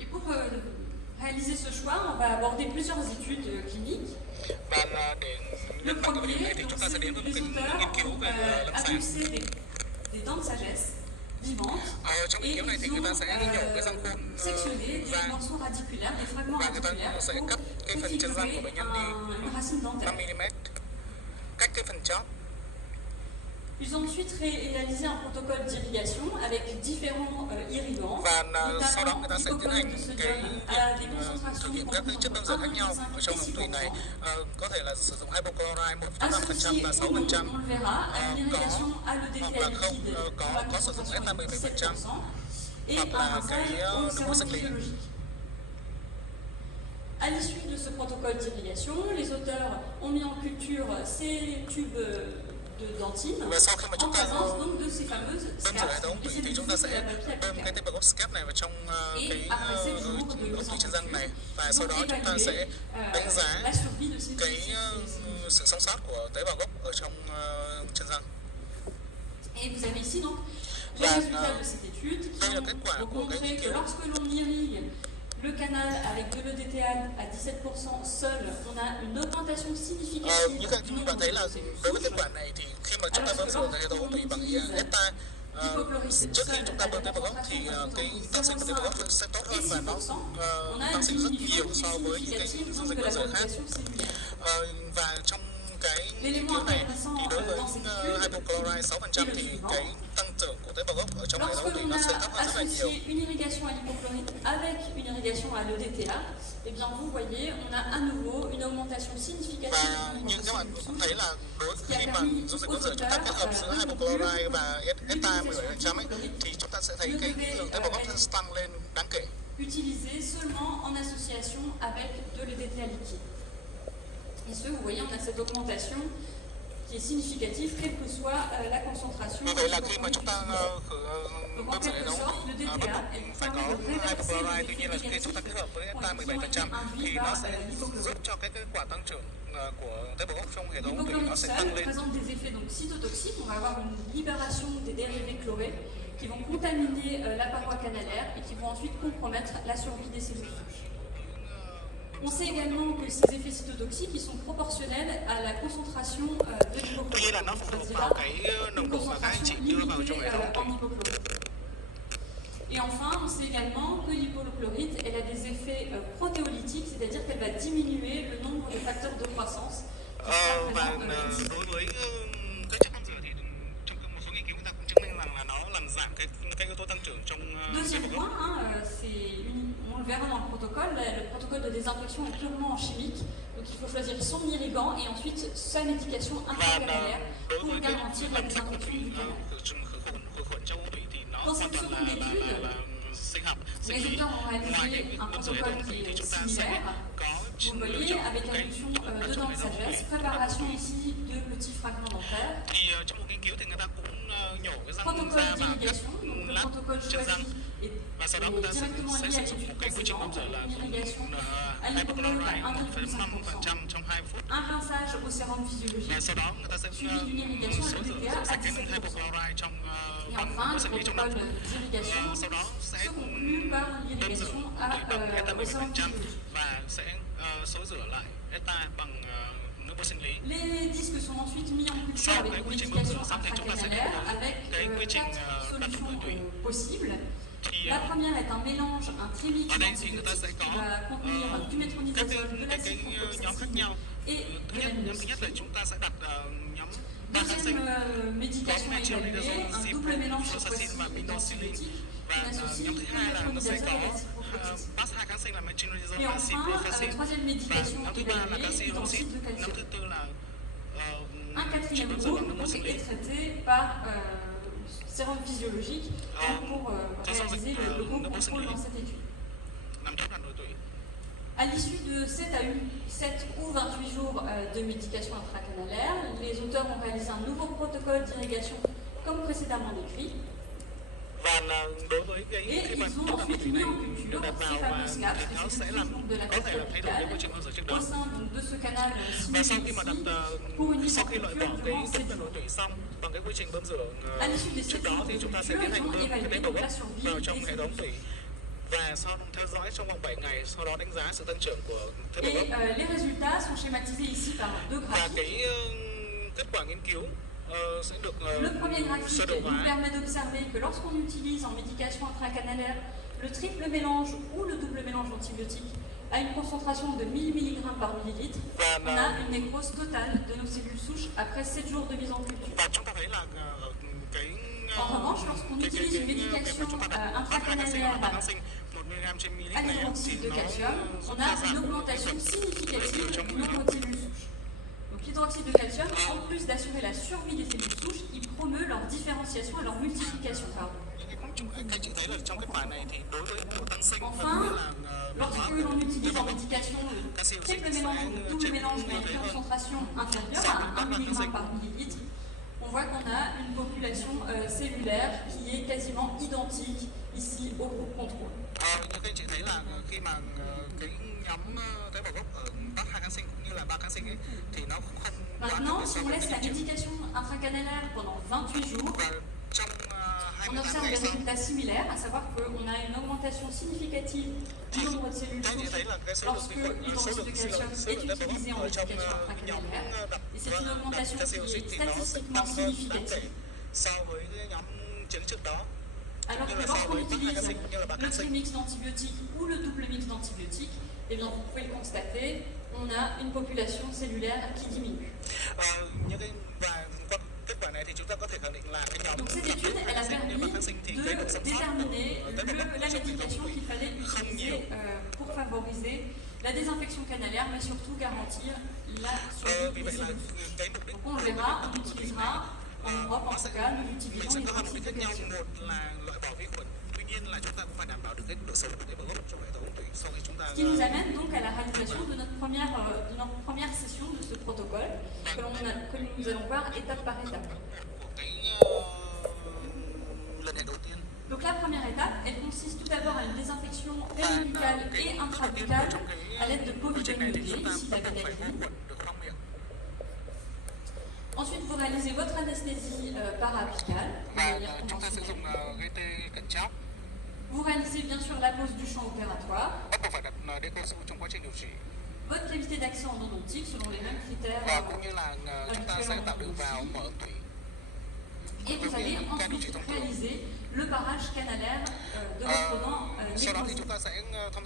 Et pour réaliser ce choix, on va aborder plusieurs études cliniques. Le premier, donc, c'est les auteurs ont annoncé des dents de sagesse vivantes et ils ont sectionné des morceaux radiculaires, des fragments radiculaires pour configurer une racine dentaire. Ils ont ensuite réalisé un protocole d'irrigation avec différents irrigants, notamment l'hypochlorite de sodium à des concentrations entre 1,5 et 6%. Associé, on le verra, à une irrigation à l'EDTA liquide dans la concentration de 17% et un rinçage au sérum physiologique. À l'issue de ce protocole d'irrigation, les auteurs ont mis en culture ces tubes de dentine en présence donc de ces fameuses scapes et c'est du papier applicable et après 7 jours de mise en culture vont évaluer la survie de ces et vous avez ici donc les résultats de cette étude qui ont montré que lorsque l'on irrigue le canal avec de l'EDTA à 17% seul, on a une augmentation significative du nombre de ces souches. Alors que lorsque l'on utilise l'hypochlorite seul avec une concentration entre 0,5 et 6%, on a une diminution significative donc de la population cellulaire. L'élément intéressant dans cette étude est le suivant. Lorsque l'on a associé une irrigation à l'hypochlorite avec une irrigation à l'EDTA, eh bien vous voyez, on a à nouveau une augmentation significative du nombre de cellules souches, ce qui a permis aux auteurs de conclure que l'hypochlorite utilisé seulement en association avec de l'EDTA liquide. Et ce, vous voyez, on a cette augmentation qui est significative, quelle que soit la concentration. Donc en quelque sorte, le DTA permet de réverser les effets négatifs qui ont été induits par l'hypochlorite. L'hypochlorite seul présente des effets donc cytotoxiques. On va avoir une libération des dérivés chlorés qui vont contaminer la paroi canalaire et qui vont ensuite compromettre la survie des cellules souches. On sait également que ces effets cytotoxiques ils sont proportionnels à la concentration de l'hypochlorite. Une concentration limitée en hypochlorite. Et enfin, on sait également que l'hypochlorite elle a des effets protéolytiques, c'est-à-dire qu'elle va diminuer le nombre de facteurs de croissance qui sont présents dans le tissu. Deuxième point, on le verra dans le protocole de désinfection est purement chimique, donc il faut choisir son irrigant et ensuite sa médication intracanalaire pour garantir la désinfection du canal. Dans cette seconde étude, les auteurs ont réalisé un protocole qui est similaire, vous voyez, avec l'adduction de dents de sagesse, préparation ici de petits fragments dentaires, protocole d'irrigation, donc le protocole choisi est directement lié à l'étude précédente, une irrigation à l'hypochlorite à 1,5%, un rinçage au sérum physiologique, suivi d'une irrigation à l'EDTA à 17%. Et enfin, le protocole d'irrigation se conclut par l'irrigation au sérum physiologique. Les disques sont ensuite mis en culture avec une médication intracanalaire avec 4 solutions possibles. La première est un mélange, un trimix d'antibiotiques qui va contenir du métronidazole, de l'acide prophylactique et de l'aminocyte. Deuxième médication évaluée, un double mélange cette fois-ci d'antibiotiques qui associe le métronidazole et l'acide prophylactique. Et enfin, troisième médication évaluée, hydroxyde de calcium. Un quatrième groupe est traité par sérum physiologique pour réaliser le groupe contrôle dans cette étude. À l'issue de 7 ou 28 jours de médication intracanalaire, les auteurs ont réalisé un nouveau protocole d'irrigation comme précédemment décrit. Et ils ont ensuite mis en culture ces fameux scapes spécifiques de la partie apicale au sein donc, de ce canal simulé ici pour une mise en culture durant 7 jours. À l'issue des 7 jours de culture, ils ont évalué donc, la survie des cellules. Et les résultats sont schématisés ici par deux graphiques. Le premier graphique nous permet d'observer que lorsqu'on utilise en médication intracanalaire le triple mélange ou le double mélange d'antibiotiques à une concentration de 1000 mg par millilitre, on a une nécrose totale de nos cellules souches après 7 jours de mise en culture. En revanche, lorsqu'on utilise une médication intracanalaire à l'hydroxyde de calcium, on a une augmentation significative du nombre de cellules souches. Donc l'hydroxyde de calcium, en plus d'assurer la survie des cellules souches, il promeut leur différenciation et leur multiplication. Enfin, lorsque l'on utilise en médication le triple mélange ou le double mélange mais à une concentration inférieure à 1 mg par millilitre, on voit qu'on a une population cellulaire qui est quasiment identique ici au groupe contrôle. Maintenant, si on laisse la médication intracanalaire pendant 28 jours, on observe des résultats similaires, à savoir qu'on a une augmentation significative du nombre de cellules souches lorsque l'hydroxyde de calcium est utilisé en médication intracanalaire. Et c'est une augmentation qui est statistiquement significative. Alors que lorsqu'on utilise le trimix d'antibiotiques ou le double mix d'antibiotiques, eh bien vous pouvez le constater, on a une population cellulaire qui diminue. Donc cette étude, elle a permis de déterminer la médication qu'il fallait utiliser pour favoriser la désinfection canalaire, mais surtout garantir la survie des cellules souches. Donc on le verra, on utilisera, en Europe en tout cas, nous utilisons l'hydroxyde de calcium. Ce qui nous amène donc à la réalisation de notre première session de ce protocole que nous allons voir étape par étape. Donc la première étape, elle consiste tout d'abord à une désinfection péribuccale et intrabuccale à l'aide de povidone ici la bétadine. Ensuite, vous réalisez votre anesthésie para-apicale de manière conventionnelle. Vous réalisez bien sûr la pose du champ opératoire. Votre cavité d'accès endodontique selon les mêmes critères habituels en endodontie. Et vous allez ensuite réaliser le barrage canalaire de votre dent nécrosée.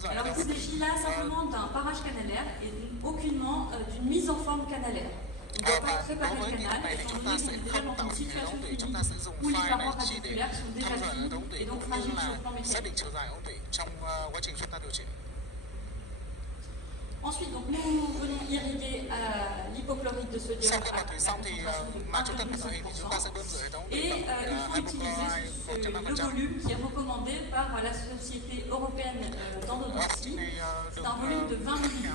Alors il s'agit là simplement d'un barrage canalaire et aucunement d'une mise en forme canalaire. On ne doit pas préparer le canal, étant donné qu'on est déjà dans une situation clinique où les parois radiculaires sont déjà fines et donc fragiles sur le plan mécanique. Ensuite, donc, nous venons irriguer l'hypochlorite de sodium à la concentration de 1,5%. Et il faut utiliser le volume qui est recommandé par la Société européenne d'endodontie. C'est un volume de 20 ml.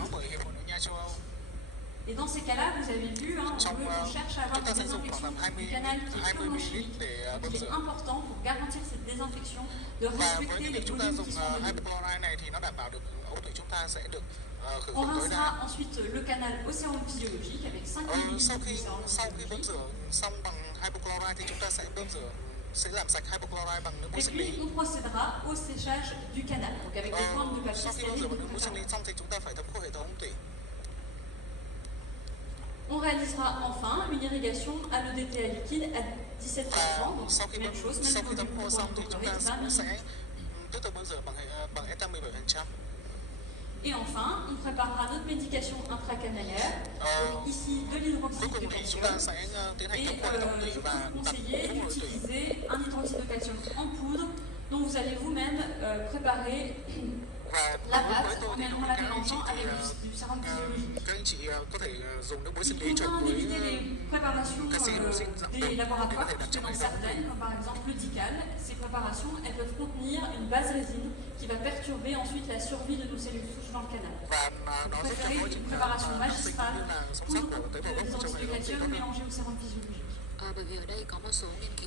Et dans ces cas-là, vous avez vu, on cherche à avoir une désinfection du canal qui est purement-chimique. Donc il est important pour garantir cette désinfection de respecter les volumes qui sont donnés. On rincera ensuite le canal au sérum physiologique avec 5 ml de sérum physiologique. Et puis on procédera au séchage du canal, donc avec des pointes de papier stériles de On réalisera enfin une irrigation à l'EDTA liquide à 17%, donc même chose, même volume pour l'hypochlorite, 20 ml. Et enfin, on préparera notre médication intracanalaire, donc ici de l'hydroxyde de calcium, et je peux vous conseiller d'utiliser un hydroxyde de calcium en poudre dont vous allez vous-même préparer la pâte en la mélangeant avec du sérum physiologique. Il convient d'éviter les préparations des laboratoires, puisque dans certaines, comme par exemple le Dical, ces préparations elles peuvent contenir une base résine qui va perturber ensuite la survie de nos cellules souches dans le canal. Vous préférez une préparation magistrale, poudre d'hydroxyde de calcium mélangée au sérum physiologique.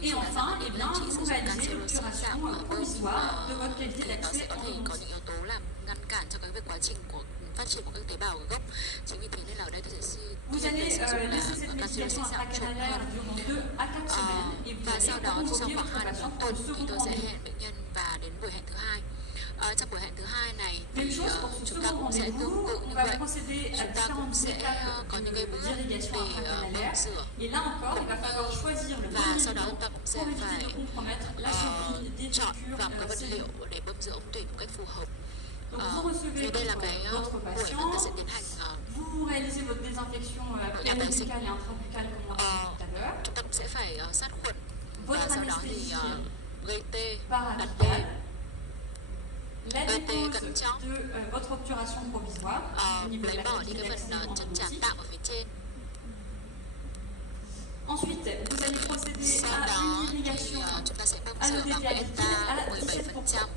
Et enfin, eh bien, vous réalisez l'obturation provisoire de votre cavité d'accès endodontique. Vous allez laisser cette médication intracanalaire durant 2 à 4 semaines et vous allez convoquer votre patient pour le second rendez-vous. Trong buổi hẹn thứ hai này Même thì chose pour ce chúng ta second cũng sẽ tương rendez-vous, tự on như va vậy. procéder à Chúng ta cũng différentes sẽ étapes có những cái bước d'irrigation để intracanélaire. bơm rửa Et là encore, il va falloir choisir le bon và sau đó élément chúng ta cũng sẽ pour éviter phải de compromettre la survie des chọn vào cái vật futurs liệu cellules. để bơm rửa ống tủy một cách phù hợp. Donc vous recevez Đây là cái votre buổi mà patient, ta sẽ tiến hành vous réalisez votre désinfection péribuccale et intrabuccale comme on l'a dit tout à l'heure. Chúng ta cũng sẽ phải sát khuẩn và Votre sau đó thì anesthésie gây tê, đặt tê. paramedical, la dépose de votre obturation provisoire au niveau de lấy la bỏ đi cavité cái phần d'accès chấn tràn endodontique. tạm ở phía trên. Ensuite, vous allez procéder Sau à đó une thì irrigation chúng ta sẽ bơm à rửa l'eau bằng liquide ETA à 17%. 17%.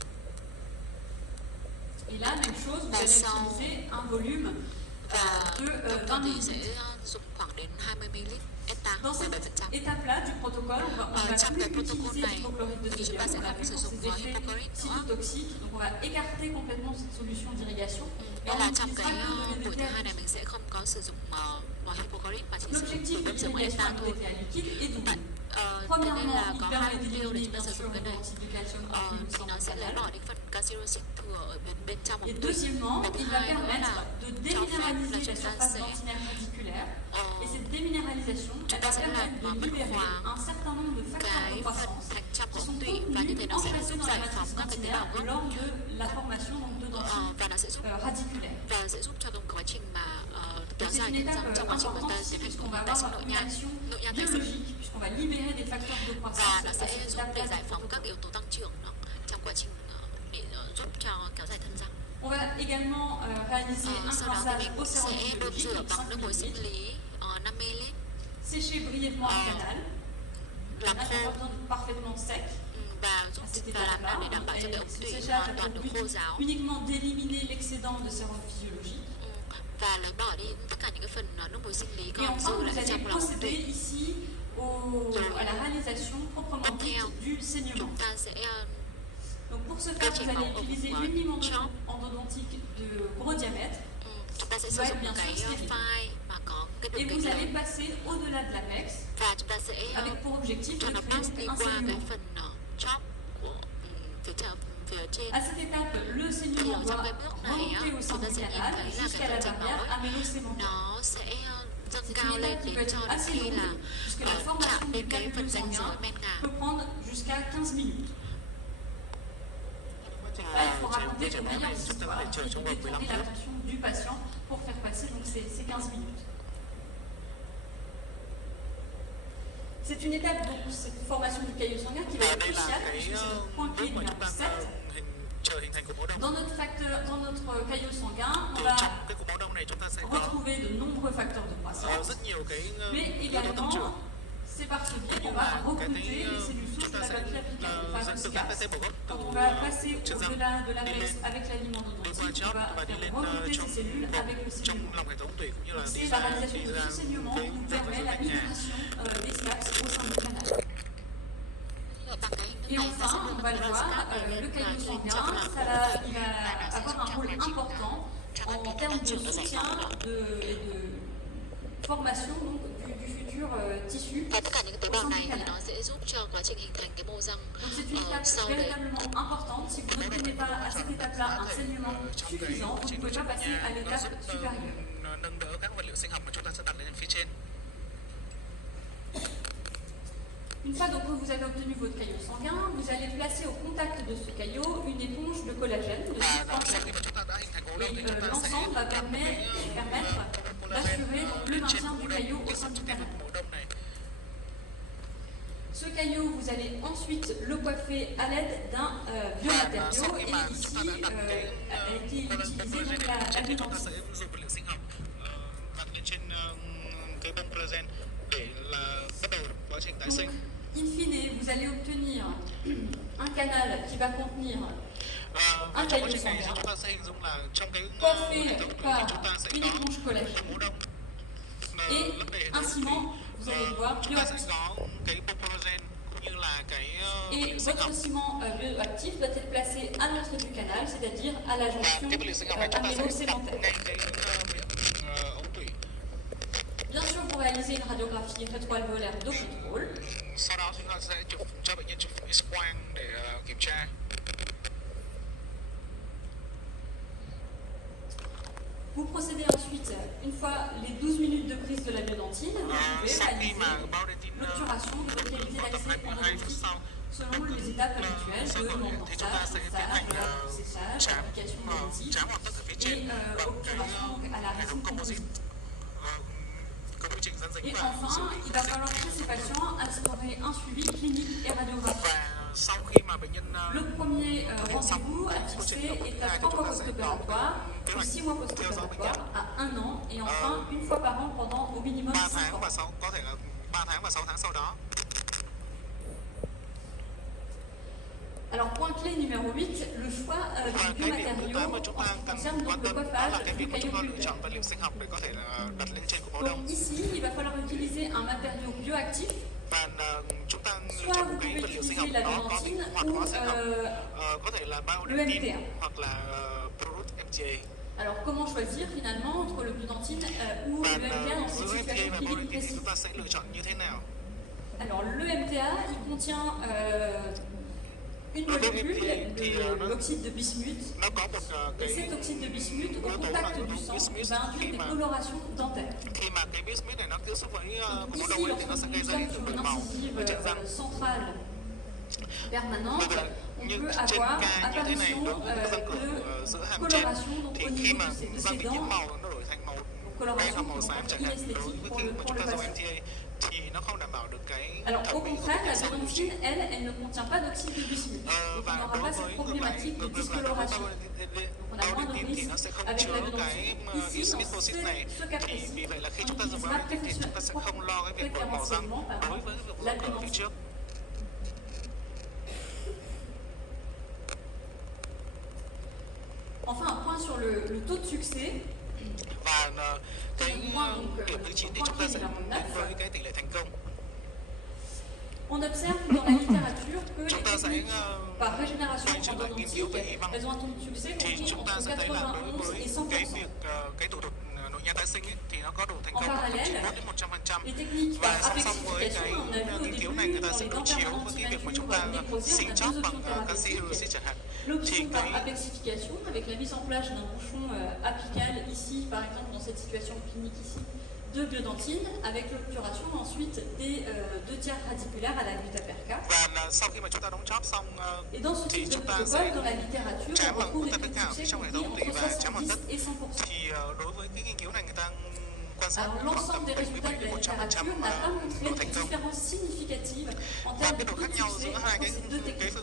Et là, même chose, vous Và allez sau utiliser un volume và de bơm 20 thì sẽ ml. dùng khoảng đến 20 ml ETA Dans cette 17%. étape-là du protocole, on va Trong plus cái protocol utiliser này l'hypochlorite de thì chúng ta sodium, sẽ on a không vu sử pour dụng ses effets hypochlorite nữa. cytotoxiques, donc on va écarter complètement cette solution d'irrigation. Nên là trong cái buổi thứ hai này mình sẽ không có sử dụng hypochlorite mà chỉ sử L'objectif dụng de bơm rửa bằng l'irrigation ETA à thôi. l'eau liquide est double. Thế nên Premièrement, là il có hai permet mục tiêu để d'éliminer chúng ta bien sử sûr dụng cái le này. dioxyde de calcium contenu Thì dans nó le sẽ lấy canal. bỏ những phần canxi thừa ở bên trong ống Et tủy. deuxièmement, Và thứ il va hai nữa permettre là de cho phép là déminéraliser la chúng ta surface sẽ dentinaire radiculaire. Et cette déminéralisation, elle va ta sẽ làm permettre de bứt libérer khoáng un certain nombre de facteurs cái de phần croissance thành trong qui ống sont tủy và như thế nó sẽ contenus giúp dans la giải phóng matrice các cái tế bào dentinaire gốc lors de la formation donc, de dentine và nó sẽ giúp radiculaire. cho cái quá trình mà kéo C'est dài une nhân étape răng trong quá trình mà ta importante tiến hành puisqu'on va tái sinh avoir nội une nhai action tái sinh biologique, puisqu'on va libérer des facteurs de croissance. và nó à sẽ cette giúp để étape-là giải du phóng các protocole. yếu tố tăng trưởng trong quá trình để giúp cho kéo dài thân răng. On va également réaliser un Sau đó thì rinçage mình cũng au sérum sẽ bơm biologique rửa de bằng 5 nước muối sinh ml, lý 5 ml, sécher brièvement le canal, làm là khô pas besoin de parfaitement sec. và giúp và làm nào để đảm bảo cho cái ống tủy hoàn toàn được khô ráo uniquement d'éliminer l'excédent de sérum physiologique. và lấy bỏ đi tất cả những cái phần nước muối sinh lý Et còn enfin, dư vous lại allez trong lòng ống procéder tủy. ici à la réalisation proprement dite du saignement. Chúng ta sẽ Donc pour ce faire, vous allez utiliser une lime endodontique de gros diamètre. Chúng ta sẽ sử dụng một cái file mà có cái đường Et kính vous allez lớn passer au-delà de l'apex và chúng ta sẽ avec pour objectif cho de nó créer pass đi un qua cái saignement. phần chóp của phía trên. À cette étape, le Thì saignement ở doit trong cái bước này remonter au sein chúng ta du sẽ nhìn canal thấy là jusqu'à cái la phần chảy máu barrière amélosémentale. nó sẽ dâng C'est cao une lên étape qui peut đến être cho đến assez khi longue, là puisque la chạm formation du đến cái calcul phần ranh giới sanguin men ngà. peut prendre jusqu'à 15 minutes. Là, il faut raconter de meilleures histoires et détourner l'attention du patient pour faire passer donc, ces 15 minutes. C'est une étape, donc cette formation du caillot sanguin qui va être cruciale, puisque c'est le point clé numéro 7. Dans notre caillot sanguin, on va retrouver de nombreux facteurs de croissance, mais également, c'est par ce biais qu'on va recruter les cellules souches de la papille apicale, les fameuses CAPS. Quand on va passer au-delà de l'apex avec l'aliment endodontique, on va faire recruter ces cellules avec le saignement. C'est la réalisation de ce saignement qui nous permet la migration des CAPS au sein du canal. Et enfin, on va le voir, le caillot sanguin, il va avoir un rôle important en termes de soutien et de formation donc, du futur tissu Và tất cả những tế au bào sein này du thì canal. nó sẽ giúp cho quá trình hình thành cái mô răng Donc c'est une étape sau đấy. véritablement importante. Si vous n'obtenez pas à cette étape-là un saignement suffisant, vous ne pouvez pas passer à l'étape supérieure. Nâng đỡ các vật liệu sinh học mà chúng ta sẽ đặt lên phía trên. Une fois donc que vous avez obtenu votre caillot sanguin, vous allez placer au contact de ce caillot une éponge de collagène de type Sau khi mà chúng ta đã hình thành khối Et thì chúng ta sẽ l'ensemble va permettre d'assurer le maintien du caillot au sein du canal. màu đông này. Ce caillot, vous allez ensuite le coiffer à l'aide d'un biomatériau et ici a été utilisée donc la chúng ta luminescence. sẽ dùng vật liệu sinh học đặt lên trên cái bông collagen để là bắt đầu quá trình tái sinh. In fine, vous allez obtenir un canal qui va contenir Và trong quá trình này chúng ta sẽ hình dung là trong cái coiffé hệ thống của par chúng ta sẽ une có éponge collagène màu đông. et un ciment, vous allez le voir, Chúng ta sẽ bioactif. có cái bông collagen cũng như là cái vật Et liệu sinh học. votre ciment bioactif doit être placé à l'entrée du canal, c'est-à-dire à la Và jonction cái vật liệu sinh học này chúng ta sẽ amélo-sémentaire. ngay cái miệng ống tủy. Bien sûr, pour réaliser une radiographie rétroalvéolaire de contrôle, Sau đó chúng ta sẽ chụp cho bệnh nhân chụp X-quang để kiểm tra. Vous procédez ensuite, une fois les 12 minutes de prise de la biodentine, vous pouvez réaliser l'obturation de votre cavité d'accès endodontique selon les étapes habituelles de l'emportage, séchage, application magnétique et obturation à la résine composite. Et enfin, il va falloir chez ces patients instaurer un suivi clinique et radiographique. Le premier rendez-vous à fixer est à 3 mois post-opératoire, puis 6 mois post-opératoire, à 1 an, et enfin une fois par an pendant au minimum 5 ans. Alors, point clé numéro 8, le choix du biomatériau en ce qui concerne donc le coiffage du caillou pulvaire. Donc ici, il va falloir utiliser un matériau bioactif. Soit vous pouvez utiliser la biodentine ou le MTA. Alors, comment choisir finalement entre le biodentine ou le MTA dans cette situation clinique précise? Alors, le MTA, il contient une molécule de l'oxyde de bismuth, et cet oxyde de bismuth, au contact du sang, va induire des colorations dentaires. Donc ici, lorsque nous sommes sur une incisive centrale permanente, on peut avoir apparition de coloration donc, au niveau de ces dents, donc coloration inesthétique pour le patient. Alors au contraire, la biodentine, elle ne contient pas d'oxyde de bismuth, donc on n'aura pas cette problématique de discoloration. Donc on a moins de risques avec la biodentine. Ici, dans ce cas précis, on utilisera préférentiellement la biodentine. Enfin, un point sur le taux de succès. Và cái điểm thứ 9 thì chúng ta sẽ đến với cái tỷ lệ thành công. On observe dans la littérature que les techniques par régénération endodontique, elles ont un taux de succès compris entre 91 et 100%. En parallèle, les techniques par apexification, on a vu au début dans les dents permanentes nécrosées, on a deux options thérapeutiques. L'option par apexification, avec la mise en place d'un bouchon apical ici, par exemple dans cette situation clinique ici, de biodentine, avec l'obturation ensuite des 2 tiers radiculaires à la glutaperca. Et dans ce type de protocole, dans la littérature, on retrouve des taux de succès compris entre 70 et 100%. Alors l'ensemble des résultats de la littérature n'a pas montré de différence significative en termes de taux de succès entre ces deux techniques.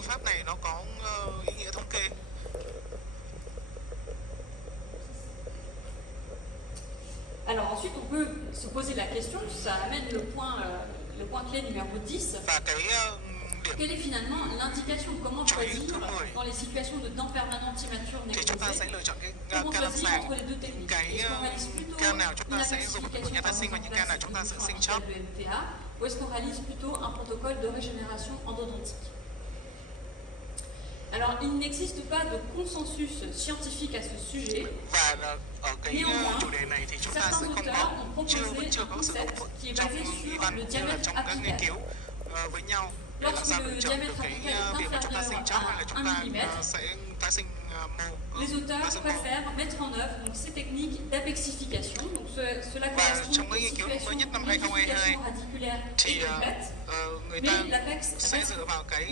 Alors ensuite, on peut se poser la question, ça amène le point clé numéro 10. Quelle est finalement l'indication? Comment choisir dans les situations de dents permanentes immatures nécrosées? Comment choisir entre les deux techniques? Est-ce qu'on réalise plutôt une apexification par remplacement de MTA ou est-ce qu'on réalise plutôt un protocole de régénération endodontique? Alors, il n'existe pas de consensus scientifique à ce sujet. Néanmoins, certains auteurs ont proposé un concept qui est basé sur le diamètre apical. Lorsque le diamètre apical est inférieur à 1 mm, les auteurs préfèrent mettre en œuvre donc, ces techniques d'apexification. Donc cela correspond à une situation de modification radiculaire et complète, mais l'apex reste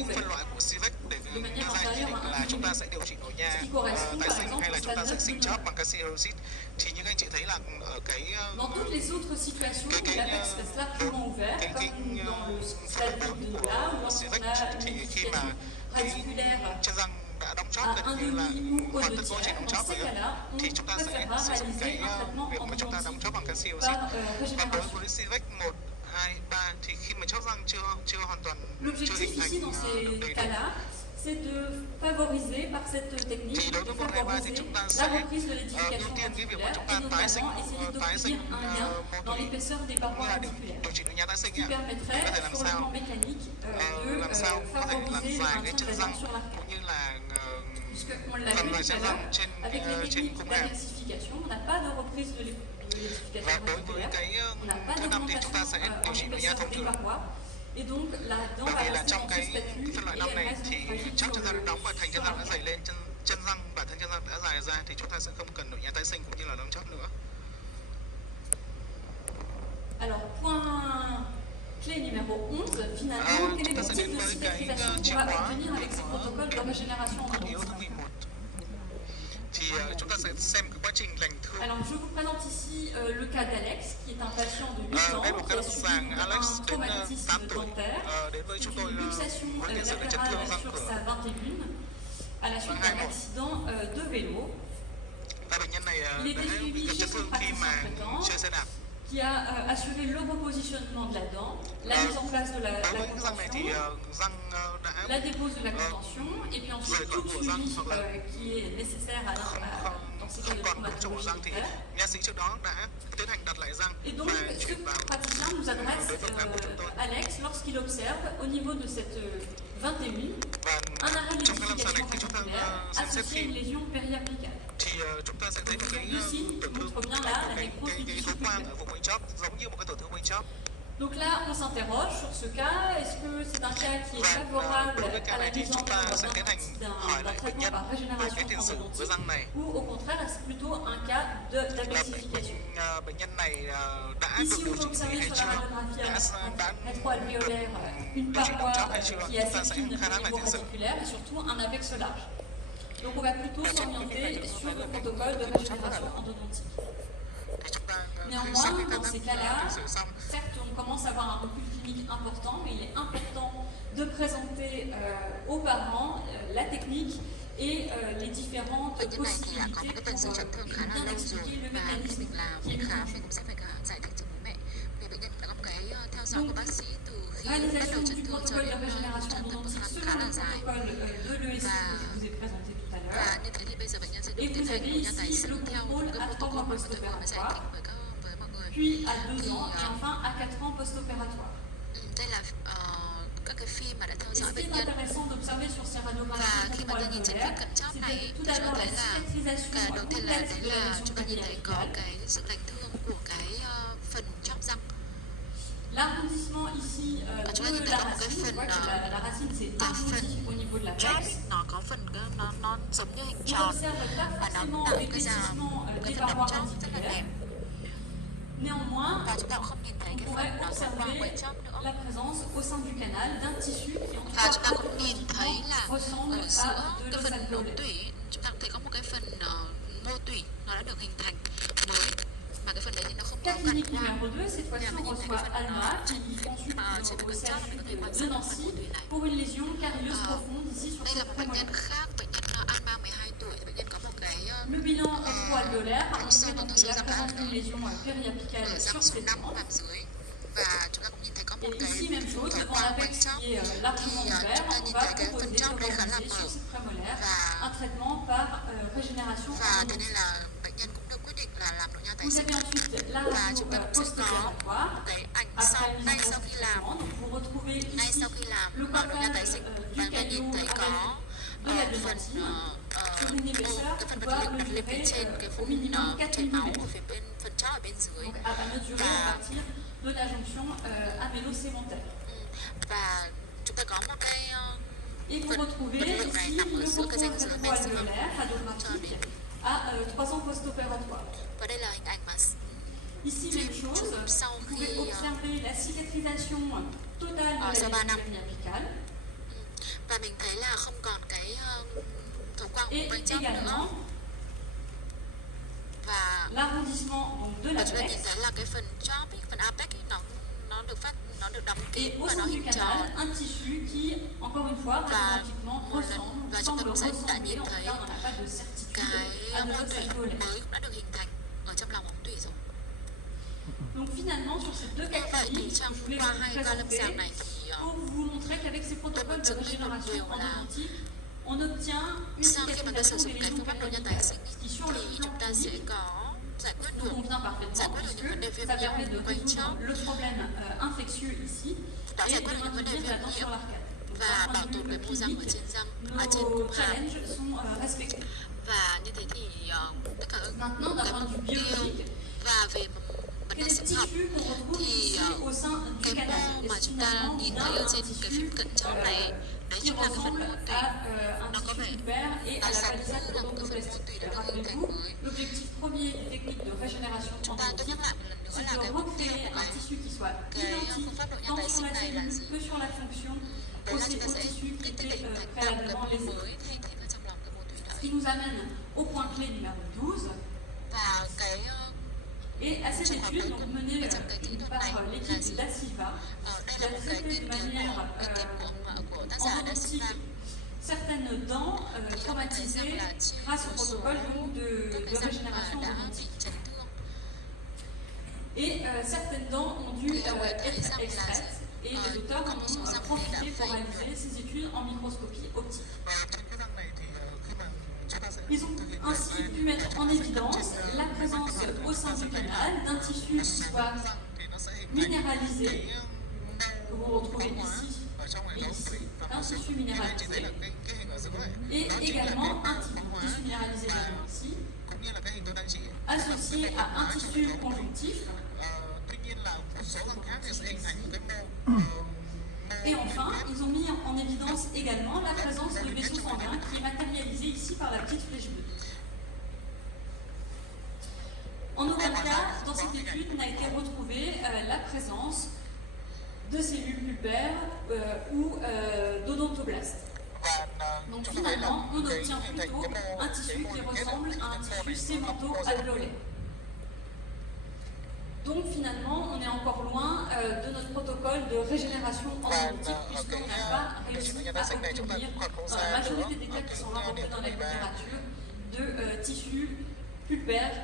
ouvert de manière inférieure à 1 mm. Ce qui correspond par exemple au stade 9 mm. Dans toutes les autres situations, l'apex reste largement ouvert, comme dans le stade de Doula, où lorsqu'on a une modification radiculaire à 1,5 ou au 2 tiers, dans ces cas-là, on préférera réaliser un traitement endodontique par régénération. L'objectif ici, dans ces cas-là, c'est de favoriser par cette technique, de favoriser la reprise de l'édification radiculaire et notamment essayer d'obtenir un lien dans l'épaisseur des parois radiculaires, ce qui permettrait, sur le plan mécanique, de favoriser le maintien de la dent sur l'arcade. Puisqu'on l'a vu tout à l'heure, avec les techniques d'apexification, on n'a pas de reprise de l'édification radiculaire, on n'a pas d'augmentation en épaisseur des parois. Et donc la dent va rester dans ce statut et elle reste fragile sur le chân răng và thân chân răng đã dày lên, chân răng và thân chân răng đã dài ra thì chúng ta sẽ không cần nội nhai tái sinh cũng như là đóng chóp nữa. Alors, point clé numéro 11, finalement, quel est le type de cicatrisation qu'on va obtenir avec ces protocoles de régénération endodontique? Thì chúng ta sẽ xem cái quá trình lành thương. Alors, je vous présente ici le cas d'Alex, qui est un patient de 8 ans qui a subi un traumatisme dentaire, une luxation latérale sur sa 21 à la suite d'un accident de vélo. Il était suivi chez son praticien traitant, qui a assuré le repositionnement de la dent, la mise en place de la contention, la dépose de la contention, et puis ensuite tout le suivi qui est nécessaire dans ces cas de traumatisme dentaire. Et donc, ce praticien nous adresse Alex lorsqu'il observe au niveau de cette 21 un arrêt de lubrification radiculaire associé à une lésion périapicale. Le signe montre bien là la nécrose du tissu pulpaire. Donc là, on s'interroge sur ce cas. Est-ce que c'est un cas qui est favorable à la mise en œuvre d'un traitement par régénération endodontique ou au contraire, c'est plutôt un cas d'abexification? Ici, on peut observer sur la radiographie rétroalvéolaire une paroi qui est assez fine au niveau radiculaire et surtout un apex large. Donc on va plutôt s'orienter sur le protocole de régénération endodontique. Néanmoins, dans ces cas-là, certes, on commence à avoir un recul clinique important, mais il est important de présenter aux parents la technique et les différentes possibilités pour bien expliquer le mécanisme qui est mis en jeu. Donc, réalisation du protocole de régénération endodontique selon le protocole de l'ESI que je vous ai présenté tout à l'heure. Et vous avez ici le contrôle à 3 mois post-opératoire, puis à 2 ans et enfin à 4 ans post-opératoire. Et ce qui est intéressant d'observer sur ces radiographies rétroalvéolaires, c'est tout d'abord la cicatrisation complète de la lésion périapicale. L'arrondissement ici de la racine, on voit que la racine s'est arrondie au niveau de la l'apex. On n'observe pas forcément l'épaississement des parois radiculaires. Néanmoins, on pourrait observer la présence au sein du canal d'un tissu qui en tout cas ressemble à de l'os alvéolaire. Cas clinique numéro 2, cette fois-ci on reçoit Alma qui consulte au CHU de Nancy pour une lésion carieuse profonde ici sur cette prémolaire. Le bilan rétroalvéolaire montre donc la présence d'une lésion périapicale sur ses dents. Et ici, même chose, devant l'apex qui est largement ouvert, on va proposer de réaliser sur cette prémolaire un traitement par régénération endodontique. Vous avez ensuite la radio post-opératoire après mise en place du traitement. Donc vous retrouvez ici le coiffage du caillot avec de la biotine sur une épaisseur qui doit mesurer au minimum 4 mm. Donc à mesurer à partir de la jonction amélo-sémentaire. Et vous retrouvez ici le contrôle rétroalvéolaire radiographique à 3 ans post-opératoire. Ici, même chose, vous pouvez observer la cicatrisation totale de la lésion périapicale. Et également l'arrondissement de l'apex. Et au sein du canal, un tissu qui, encore une fois, radiographiquement semble ressembler, en tout cas on n'a pas de certitude, à de l'os alvéolaire. Donc finalement, sur ces deux cas cliniques, je voulais vous présenter pour vous montrer qu'avec ces protocoles de régénération endodontique, on obtient une cicatrisation des lésions périapicales, ce qui sur le plan clinique nous convient parfaitement puisque ça permet de résoudre le problème infectieux ici et de maintenir la dent sur l'arcade. Donc d'un point de vue clinique, nos challenges sont respectés. Maintenant, d'un point de vue biologique, quel est le tissu qu'on retrouve ici au sein du canal? Et finalement, bien un tissu qui qui ressemble à un tissu pulpaire et à la palissade odontoplastique. Rappelez-vous, l'objectif premier des techniques de régénération endodontique, c'est de recréer un tissu qui soit identique tant sur la cellule que sur la fonction au tissu qui était préalablement lésé. Ce qui nous amène au point clé numéro 12. Et à cette étude, donc menée par l'équipe d'Asilva, qui a traité de manière endodontique certaines dents traumatisées grâce au protocole donc, de régénération endodontique. Et certaines dents ont dû être extraites et les auteurs en ont profité pour réaliser ces études en microscopie optique. Ils ont ainsi pu mettre en évidence la présence au sein du canal d'un tissu qui soit minéralisé, que vous retrouvez ici et ici, un tissu minéralisé, et également un tissu minéralisé ici, associé à un tissu conjonctif. Et enfin, ils ont mis en évidence également la présence de vaisseaux sanguins qui est matérialisé ici par la petite flèche bleue. En aucun cas, dans cette étude, n'a été retrouvée la présence de cellules pulpaires ou d'odontoblastes. Donc finalement, on obtient plutôt un tissu qui ressemble à un tissu sémento-alvéolaire. Donc finalement, on est encore loin de notre protocole de régénération endodontique puisqu'on n'a pas réussi à obtenir, dans la majorité des cas qui sont rapportés dans la littérature, de tissus pulpaires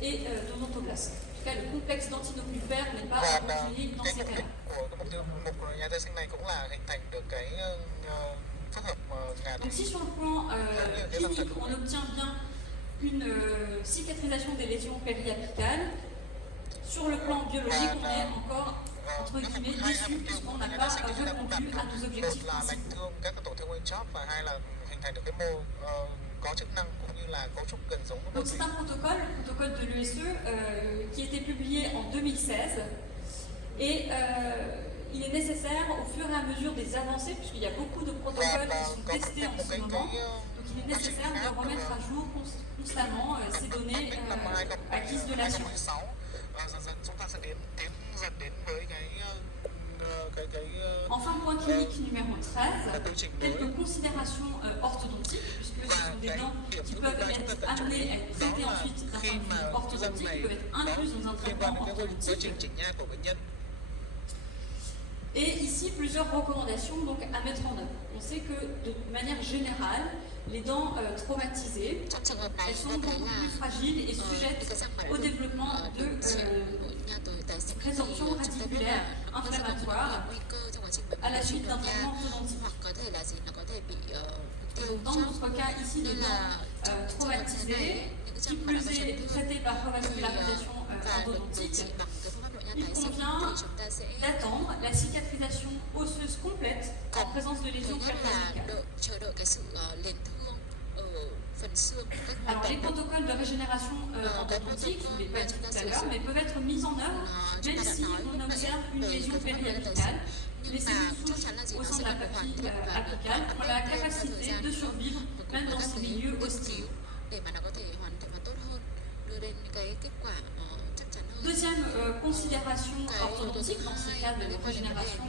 et d'odontoblastes. En tout cas, le complexe dentinopulpaire n'est pas homogénéé dans ces cas-là. Donc si sur le plan clinique, on obtient bien une cicatrisation des lésions périapicales, sur le plan biologique, on est encore, entre guillemets, déçu puisqu'on n'a pas répondu à nos objectifs principaux. Donc c'est un protocole, le protocole de l'USE, qui a été publié en 2016 et il est nécessaire au fur et à mesure des avancées, puisqu'il y a beaucoup de protocoles qui sont testés en ce moment, donc il est nécessaire de remettre à jour constamment ces données acquises de la science. Enfin, point clinique numéro 13, quelques considérations orthodontiques, puisque ce sont des dents qui peuvent être amenées à être traitées ensuite d'un point de vue orthodontique, qui peuvent être incluses dans un traitement orthodontique. Et ici, plusieurs recommandations donc, à mettre en œuvre. On sait que de manière générale, les dents traumatisées, elles sont beaucoup plus fragiles et sujettes au développement de résorption radiculaire inflammatoire à la suite d'un traitement orthodontique. Donc, dans notre cas ici de dents traumatisées, qui plus est traitées par revascularisation endodontique, il convient d'attendre la cicatrisation osseuse complète en présence de lésions périapicales. Alors, les protocoles de régénération endodontique, je ne l'ai pas dit tout à l'heure, mais peuvent être mis en œuvre même si on observe une lésion périapicale. Les cellules souches au sein de la papille apicale ont la capacité de survivre même dans ces milieux hostiles. Deuxième considération orthodontique dans ce cas de régénération,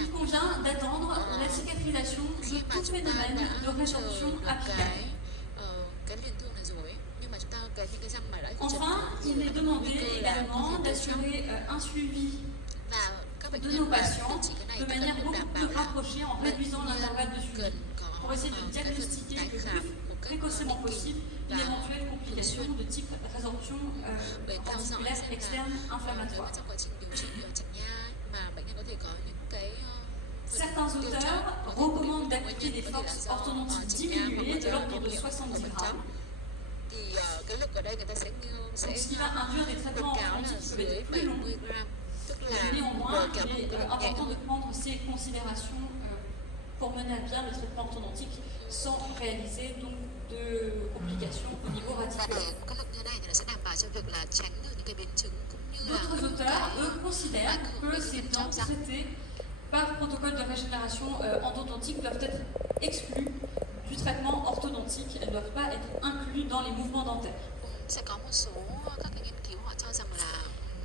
il convient d'attendre la cicatrisation de tout phénomène de résorption apicale. Enfin, il est demandé également d'assurer un suivi de nos patients de manière beaucoup plus rapprochée en réduisant l'intervalle de suivi pour essayer de diagnostiquer le plus précocement possible une éventuelle complication de type résorption articulaire externe inflammatoire. Certains auteurs recommandent d'appliquer des forces orthodontiques diminuées de l'ordre de 70 grammes. Ce qui va induire des traitements orthodontiques qui peuvent être plus longs. Néanmoins, il est important de prendre ces considérations pour mener à bien le traitement orthodontique sans réaliser donc de complications au niveau radiculaire. D'autres auteurs, eux, considèrent que ces dents traitées par protocole de régénération endodontique doivent être exclues du traitement orthodontique. Elles ne doivent pas être incluses dans les mouvements dentaires. Sẽ có một số các cái nghiên cứu họ cho rằng là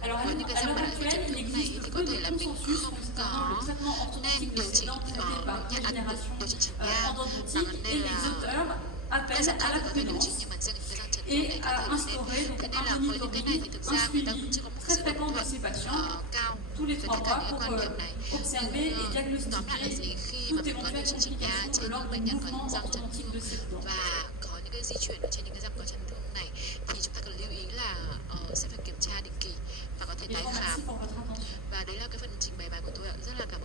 Alors, với những cái à răng l'heure mà đã actuelle, chấn il thương này existe thì peu có de thể là mình consensus không concernant le có traitement nên orthodontique de điều ces trị dents traitées par régénération điều trị chỉnh nha, rằng endodontique et nên les là auteurs các appellent dạng à khác la thì có thể điều trị prudence nhưng mà riêng những cái răng chấn thương này et có à thể là nên instaurer donc thế nên un là với những cái này thì monitoring, thực un ra người ta suivi cũng chưa có một très sự đồng fréquent de thuận ces patients cao tous les về 3 tất cả mois những cái pour quan điểm này. observer et Nhưng tóm lại là diagnostiquer gì, khi mà toute mình có điều éventuelle trị chỉnh nha complication trên lors những du bệnh nhân có mouvement những răng chấn orthodontique thương de ces dents. và có những cái di chuyển ở trên những cái răng có chấn thương này thì chúng ta cần lưu ý là sẽ phải kiểm tra định kỳ và có thể Et je tái vous khám. remercie pour votre attention. Và đấy là cái phần trình bày bài của tôi ạ. Rất là cảm